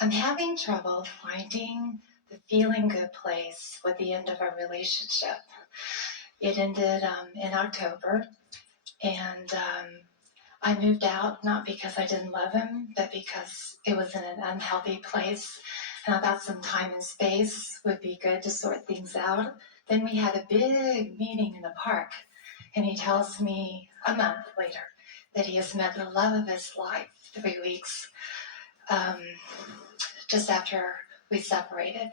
I'm having trouble finding the feeling good place with the end of a relationship. It ended in October, and I moved out not because I didn't love him, but because it was in an unhealthy place, and I thought some time and space would be good to sort things out. Then we had a big meeting in the park, and he tells me a month later that he has met the love of his life 3 weeks just after we separated,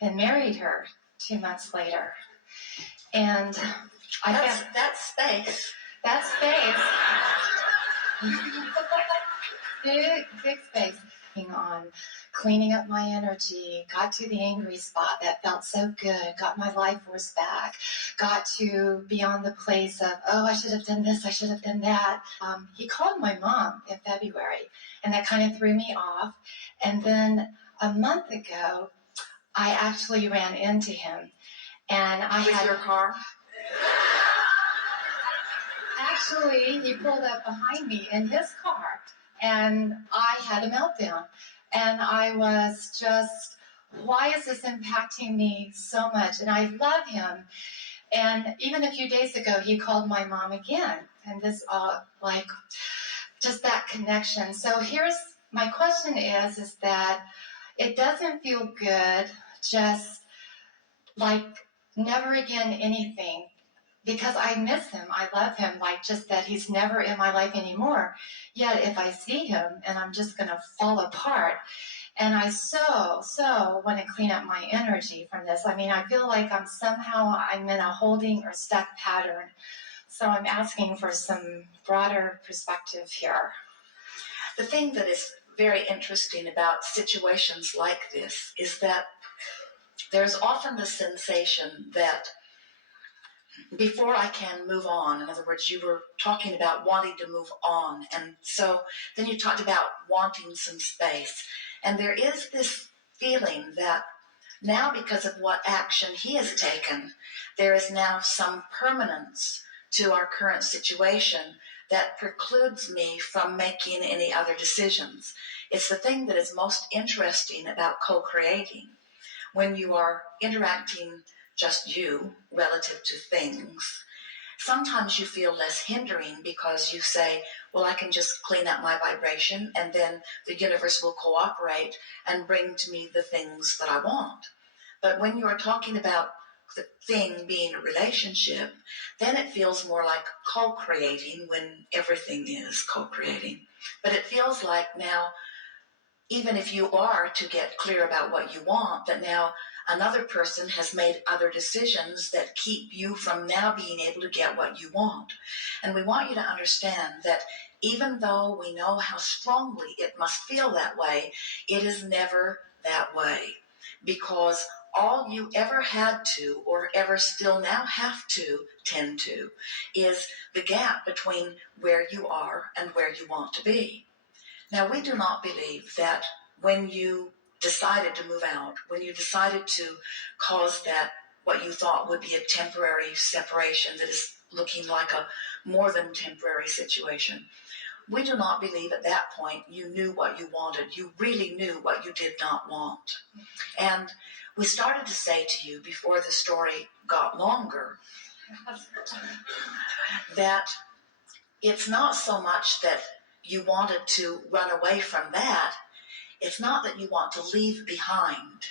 and married her 2 months later. And that's space. That's space. big space. On cleaning up my energy, got to the angry spot that felt so good, got my life force back, got to beyond the place of, oh, I should have done this, I should have done that. He called my mom in February, and that kind of threw me off. And then a month ago, I actually ran into him, and With your car? Actually, he pulled up behind me in his car, and I had a meltdown. And I was just, why is this impacting me so much? And I love him. And even a few days ago, he called my mom again. And this, just that connection. So here's, my question is that it doesn't feel good, just like never again anything. Because I miss him, I love him, like just that he's never in my life anymore. Yet if I see him, and I'm just going to fall apart. And I so want to clean up my energy from this. I mean, I feel like I'm in a holding or stuck pattern. So I'm asking for some broader perspective here. The thing that is very interesting about situations like this is that there's often the sensation that before I can move on, in other words, you were talking about wanting to move on, and so then you talked about wanting some space. And there is this feeling that now, because of what action he has taken, there is now some permanence to our current situation that precludes me from making any other decisions. It's the thing that is most interesting about co-creating. When you are interacting just you relative to things, sometimes you feel less hindering because you say, well, I can just clean up my vibration and then the universe will cooperate and bring to me the things that I want. But when you are talking about the thing being a relationship, then it feels more like co-creating when everything is co-creating. But it feels like now, even if you are to get clear about what you want, that now another person has made other decisions that keep you from now being able to get what you want. And we want you to understand that even though we know how strongly it must feel that way, it is never that way. Because all you ever had to, or ever still now have to tend to, is the gap between where you are and where you want to be. Now, we do not believe that when you decided to move out, when you decided to cause that what you thought would be a temporary separation that is looking like a more than temporary situation, we do not believe at that point you knew what you wanted. You really knew what you did not want. And we started to say to you before the story got longer that it's not so much that you wanted to run away from that. It's not that you want to leave behind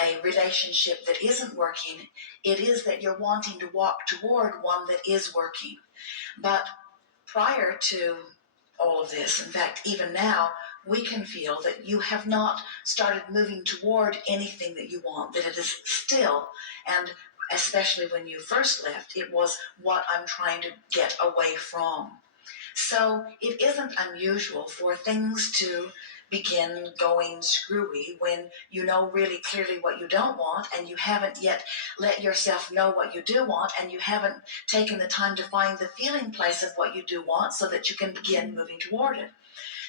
a relationship that isn't working. It is that you're wanting to walk toward one that is working. But prior to all of this, in fact, even now, we can feel that you have not started moving toward anything that you want, that it is still, and especially when you first left, it was what I'm trying to get away from. So it isn't unusual for things to begin going screwy when you know really clearly what you don't want, and you haven't yet let yourself know what you do want, and you haven't taken the time to find the feeling place of what you do want so that you can begin moving toward it.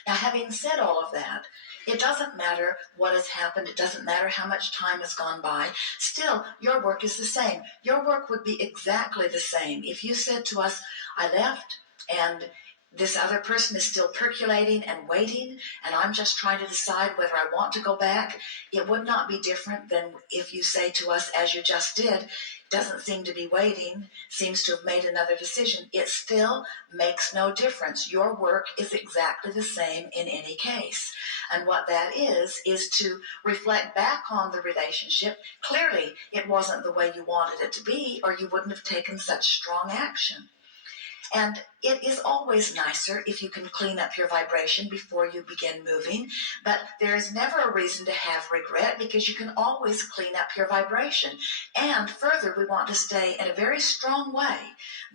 Now, having said all of that, it doesn't matter what has happened. It doesn't matter how much time has gone by. Still, your work is the same. Your work would be exactly the same if you said to us, I left, and this other person is still percolating and waiting, and I'm just trying to decide whether I want to go back, it would not be different than if you say to us, as you just did, doesn't seem to be waiting, seems to have made another decision. It still makes no difference. Your work is exactly the same in any case. And what that is to reflect back on the relationship. Clearly, it wasn't the way you wanted it to be, or you wouldn't have taken such strong action. And it is always nicer if you can clean up your vibration before you begin moving, but there is never a reason to have regret because you can always clean up your vibration. And further, we want to say in a very strong way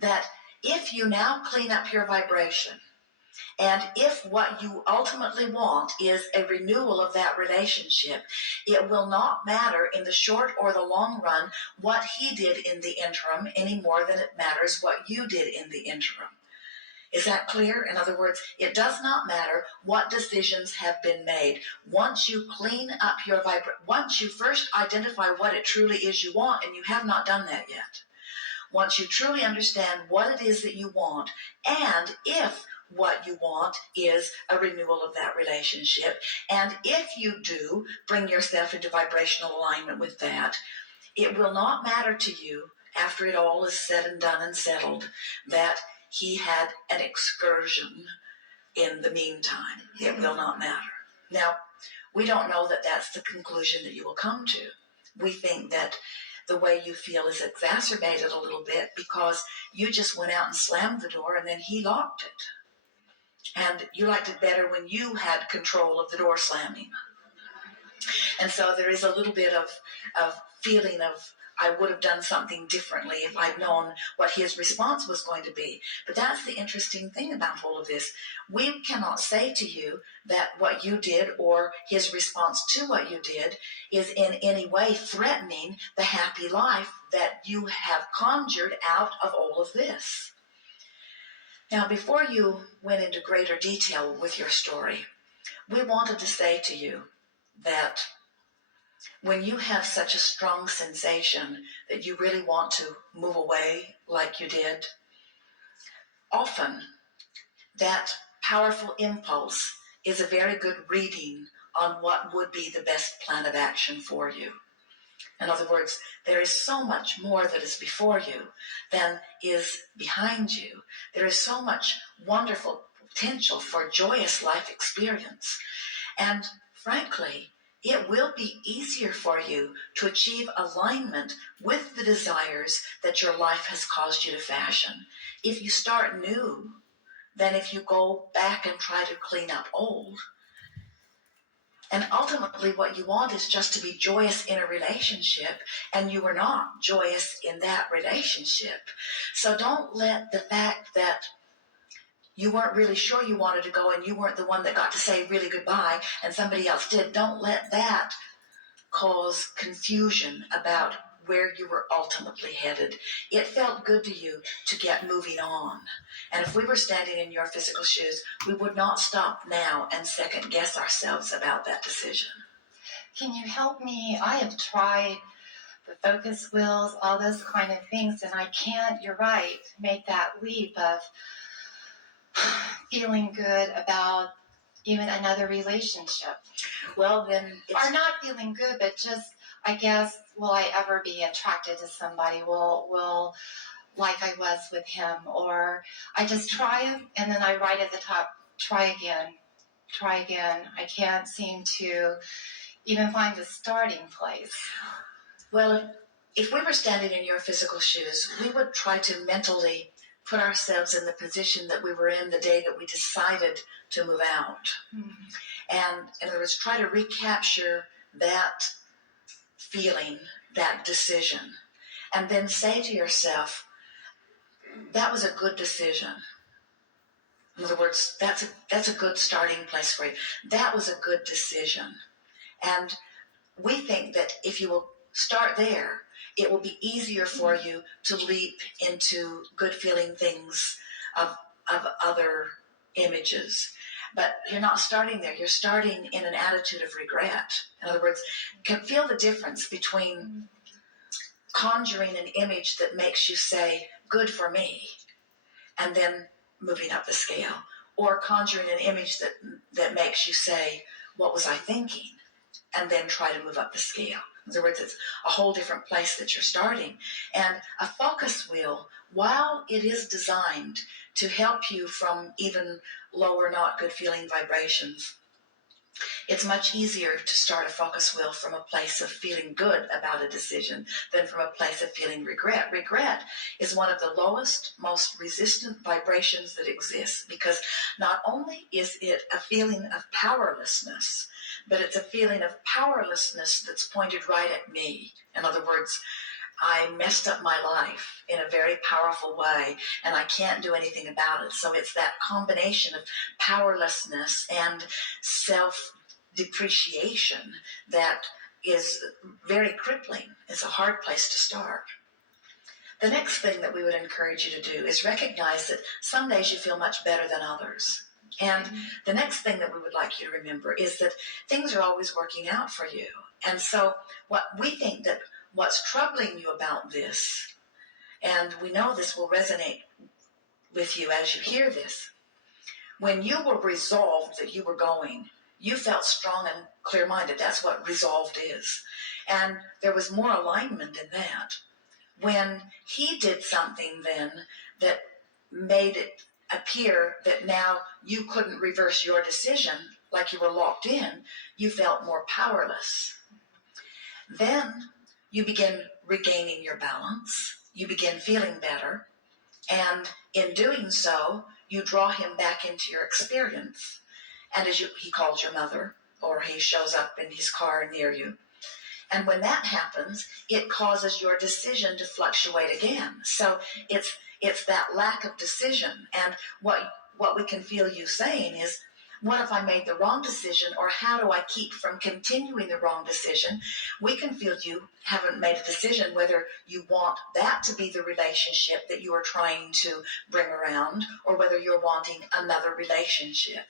that if you now clean up your vibration, and if what you ultimately want is a renewal of that relationship, it will not matter in the short or the long run what he did in the interim any more than it matters what you did in the interim. Is that clear? In other words, it does not matter what decisions have been made. Once you clean up your once you first identify what it truly is you want, and you have not done that yet. Once you truly understand what it is that you want, and if what you want is a renewal of that relationship, and if you do bring yourself into vibrational alignment with that, it will not matter to you, after it all is said and done and settled, that he had an excursion in the meantime. It will not matter. Now, we don't know that that's the conclusion that you will come to. We think that the way you feel is exacerbated a little bit because you just went out and slammed the door and then he locked it. And you liked it better when you had control of the door slamming. And so there is a little bit of feeling of, I would have done something differently if I'd known what his response was going to be. But that's the interesting thing about all of this. We cannot say to you that what you did or his response to what you did is in any way threatening the happy life that you have conjured out of all of this. Now, before you went into greater detail with your story, we wanted to say to you that when you have such a strong sensation that you really want to move away like you did, often that powerful impulse is a very good reading on what would be the best plan of action for you. In other words, there is so much more that is before you than is behind you. There is so much wonderful potential for joyous life experience. And frankly, it will be easier for you to achieve alignment with the desires that your life has caused you to fashion if you start new than if you go back and try to clean up old. And ultimately what you want is just to be joyous in a relationship, and you were not joyous in that relationship. So don't let the fact that you weren't really sure you wanted to go and you weren't the one that got to say really goodbye and somebody else did, don't let that cause confusion about where you were ultimately headed. It felt good to you to get moving on. And if we were standing in your physical shoes, we would not stop now and second guess ourselves about that decision. Can you help me? I have tried the focus wheels, all those kind of things, and I can't, you're right, make that leap of feeling good about even another relationship. Well, then or not feeling good, but just, I guess, will I ever be attracted to somebody? Will like I was with him? Or I just try and then I write at the top, try again. I can't seem to even find the starting place. Well, if we were standing in your physical shoes, we would try to mentally put ourselves in the position that we were in the day that we decided to move out. And in other words, try to recapture that feeling, that decision, and then say to yourself, that was a good decision. In other words, that's a good starting place for you. That was a good decision. And we think that if you will start there, it will be easier for you to leap into good feeling things of other images. But you're not starting there. You're starting in an attitude of regret. In other words, can feel the difference between conjuring an image that makes you say, good for me, and then moving up the scale, or conjuring an image that makes you say, what was I thinking? And then try to move up the scale. In other words, it's a whole different place that you're starting. And a focus wheel, while it is designed to help you from even lower, not good feeling vibrations, it's much easier to start a focus wheel from a place of feeling good about a decision than from a place of feeling regret. Regret is one of the lowest, most resistant vibrations that exists, because not only is it a feeling of powerlessness, but it's a feeling of powerlessness that's pointed right at me. In other words, I messed up my life in a very powerful way, and I can't do anything about it. So it's that combination of powerlessness and self-depreciation that is very crippling. It's a hard place to start. The next thing that we would encourage you to do is recognize that some days you feel much better than others. And the next thing that we would like you to remember is that things are always working out for you. And so what we think that what's troubling you about this, and we know this will resonate with you as you hear this, when you were resolved that you were going, you felt strong and clear-minded. That's what resolved is. And there was more alignment in that. When he did something then that made it appear that now you couldn't reverse your decision, like you were locked in, you felt more powerless. Then you begin regaining your balance, you begin feeling better, and in doing so, you draw him back into your experience. And as he calls your mother, or he shows up in his car near you. And when that happens, it causes your decision to fluctuate again. So it's that lack of decision. And what we can feel you saying is, what if I made the wrong decision, or how do I keep from continuing the wrong decision? We can feel you haven't made a decision whether you want that to be the relationship that you are trying to bring around, or whether you're wanting another relationship.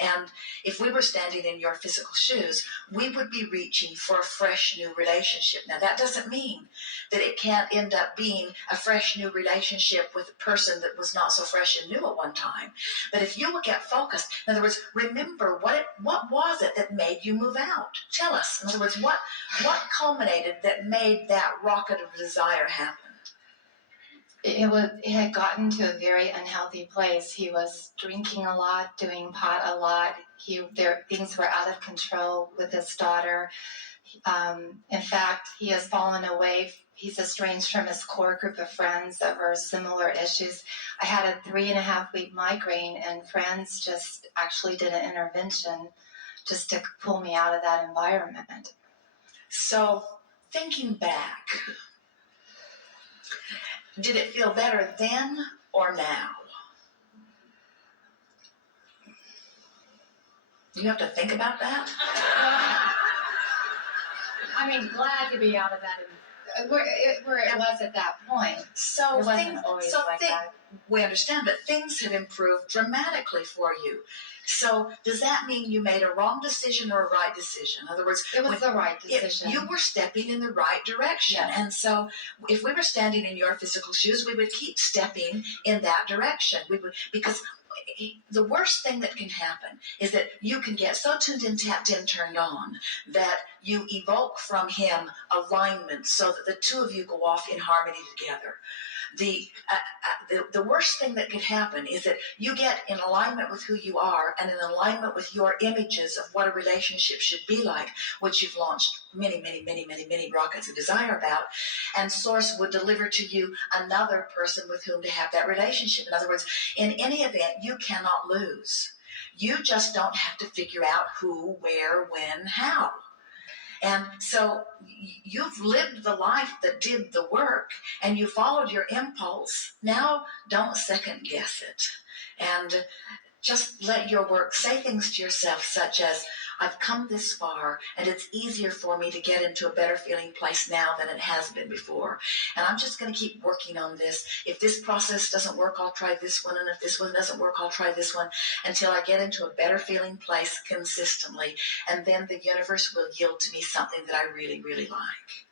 And if we were standing in your physical shoes, we would be reaching for a fresh new relationship. Now, that doesn't mean that it can't end up being a fresh new relationship with a person that was not so fresh and new at one time. But if you will get focused, in other words, remember what was it that made you move out? Tell us. In other words, what culminated that made that rocket of desire happen? It had gotten to a very unhealthy place. He was drinking a lot, doing pot a lot. Things were out of control with his daughter. In fact, he has fallen away. He's estranged from his core group of friends over similar issues. I had a 3.5-week migraine, and friends just actually did an intervention just to pull me out of that environment. So, thinking back, did it feel better then or now? You have to think about that. I mean, glad to be out of that, where it was at that point. So it wasn't always like that. We understand that things have improved dramatically for you. So does that mean you made a wrong decision or a right decision? In other words, it was the right decision. You were stepping in the right direction. Yes. And so if we were standing in your physical shoes, we would keep stepping in that direction. Because the worst thing that can happen is that you can get so tuned in, tapped in, turned on, that you evoke from him alignment so that the two of you go off in harmony together. The worst thing that could happen is that you get in alignment with who you are and in alignment with your images of what a relationship should be like, which you've launched many rockets of desire about, and Source would deliver to you another person with whom to have that relationship. In other words, in any event, you cannot lose. You just don't have to figure out who, where, when, how. And so you've lived the life that did the work, and you followed your impulse. Now don't second guess it. And just let your work say things to yourself such as, I've come this far, and it's easier for me to get into a better feeling place now than it has been before. And I'm just going to keep working on this. If this process doesn't work, I'll try this one. And if this one doesn't work, I'll try this one until I get into a better feeling place consistently. And then the universe will yield to me something that I really like.